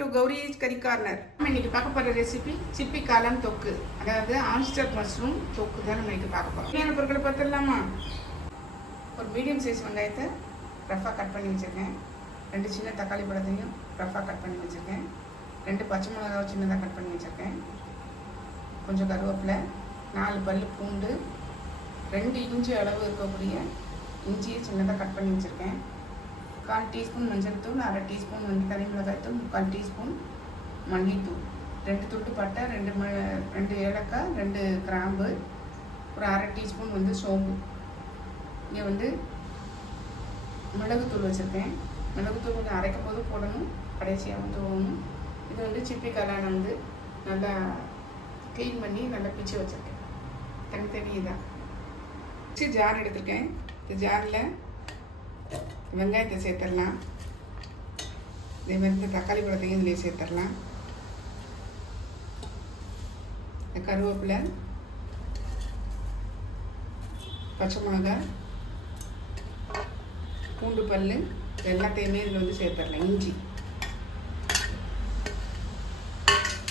To Gowri's கறி corner. நம்ம இன்னைக்கு பார்க்க போகிற ரெசிபி சிப்பி காளான் தொக்கு, அதாவது ஆன்ஸ்டர் மஷ்ரூம் தொக்கு தான் நம்ம இன்னைக்கு பார்க்க போகிறோம். என்ன பொருட்களை பார்த்துடலாமா? ஒரு மீடியம் சைஸ் வெங்காயத்தை ரஃபாக கட் பண்ணி வச்சுருக்கேன். 2 சின்ன தக்காளி பழத்தையும் ரஃபாக கட் பண்ணி வச்சுருக்கேன். 2 பச்சை மிளகாவை சின்னதாக கட் பண்ணி வச்சுருக்கேன். கொஞ்சம் கருவேப்பிலை, 4 பல் பூண்டு, 2 இன்ச்சு அளவு இருக்கக்கூடிய இஞ்சியை சின்னதாக கட் பண்ணி வச்சுருக்கேன். 1/4 டீஸ்பூன் மஞ்சள் தூள், 1/2 டீஸ்பூன் தனி மிளகாய் தூள், 3/4 டீஸ்பூன் மல்லித்தூள், 2 துண்டு பட்டை, 2 ஏலக்காய், 2 கிராம்பு, ஒரு 1/2 டீஸ்பூன் சோம்பு. இங்கே மிளகுத்தூள் வச்சுருக்கேன். மிளகுத்தூள் கொஞ்சம் அரைக்கும் போது போடணும், கடைசியாக தூவணும். இது சிப்பி காளானை நல்லா க்ளீன் பண்ணி நல்லா பிச்சு வச்சுருக்கேன். தனித்தனி இதான் ஜார் எடுத்துருக்கேன். இந்த ஜாரில் வெங்காயத்தை சேர்த்துடலாம். இதே மாதிரி இந்த தக்காளி பழத்தையும் இதிலே சேர்த்துடலாம். இந்த கருவேப்பிலை, பச்சை மிளகாய், பூண்டு பல் எல்லாத்தையுமே இதில் சேர்த்துடலாம். இஞ்சி,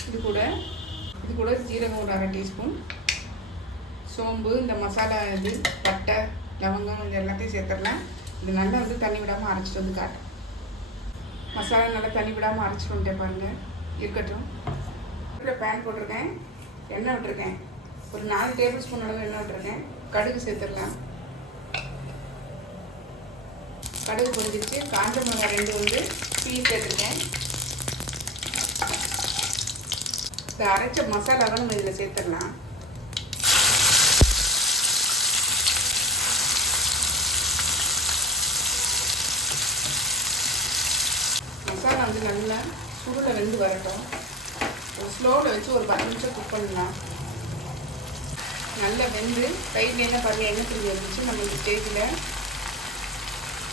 இது கூட ஜீரகம் ஒரு 1/2 டீஸ்பூன், சோம்பு, இந்த மசாலா பட்டை, லவங்கம் இது எல்லாத்தையும் சேர்த்துடலாம். இது நல்லா தண்ணி விடாமல் அரைச்சிட்டு காட்டும். மசாலா நல்லா தண்ணி விடாமல் அரைச்சிட்டு வந்துட்டேன் பாருங்கள். இருக்கட்டும். பேன் போட்டிருக்கேன், எண்ணெய் விட்டுருக்கேன். ஒரு 4 டேபிள் ஸ்பூன் அளவு எண்ணெய் விட்டுருக்கேன். கடுகு சேர்த்துடலாம். கடுகு பொரிஞ்சிச்சு. காஞ்ச மிளகாய் 2 பீஸ் சேர்த்துருக்கேன். இந்த அரைச்ச மசாலாவை நம்ம இதில் சேர்த்துடலாம். மசாலா நல்லா சுருளை வெந்து வரட்டும். ஸ்லோவில் வச்சு ஒரு 10 நிமிஷம் குக் பண்ணலாம். நல்லா வெந்து சைடில் என்ன பாருங்கள், எண்ணெய் பிரிஞ்சு வந்துச்சு. நம்ம இந்த ஸ்டேஜில்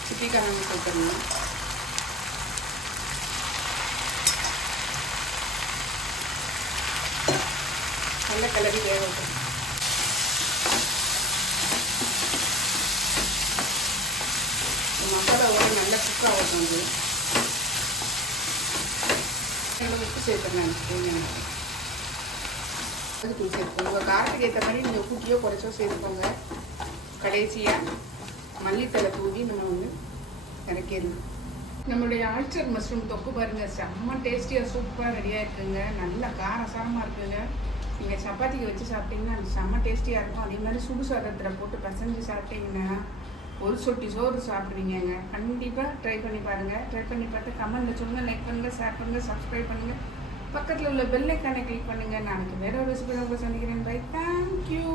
சிப்பி காளான் சேர்த்துடலாம். நல்லா கிளறி வேகட்டும். மசாலாவோட நல்லா குக் ஆகட்டும். உப்பு சேர்த்துடலாம். அதுக்கு சேர்த்துக்கோங்க. உங்கள் காரத்துக்கு ஏற்ற மாதிரி நீங்கள் கூட்டியோ குறைச்சோ சேர்த்துக்கோங்க. கடைசியாக மல்லித்தலை தூவி நம்ம இறக்கிடலாம். நம்மளுடைய ஆல்சர் மஷ்ரூம் தொக்கு பாருங்கள், செம்ம டேஸ்டியாக சூப்பராக ரெடியாக இருக்குங்க. நல்லா காரசாரமாக இருக்குங்க. நீங்கள் சப்பாத்திக்கு வச்சு சாப்பிட்டீங்கன்னா அது செம்ம டேஸ்டியாக இருக்கும். அதே மாதிரி சுடு சாதத்தில் போட்டு பசஞ்சு சாப்பிட்டீங்கன்னா ஒரு சொட்டி சோறு சாப்பிடுவீங்க. கண்டிப்பாக ட்ரை பண்ணி பாருங்கள். ட்ரை பண்ணி பார்த்து கமெண்ட்டில் சொல்லுங்கள். லைக் பண்ணுங்கள், ஷேர் பண்ணுங்கள், சப்ஸ்கிரைப் பண்ணுங்கள். பக்கத்தில் உள்ள பெல் ஐக்கானை கிளிக் பண்ணுங்கள். நாளைக்கு வேறு ஒரு ரெசிபி சந்திக்கிறேன். பை. தேங்க்யூ.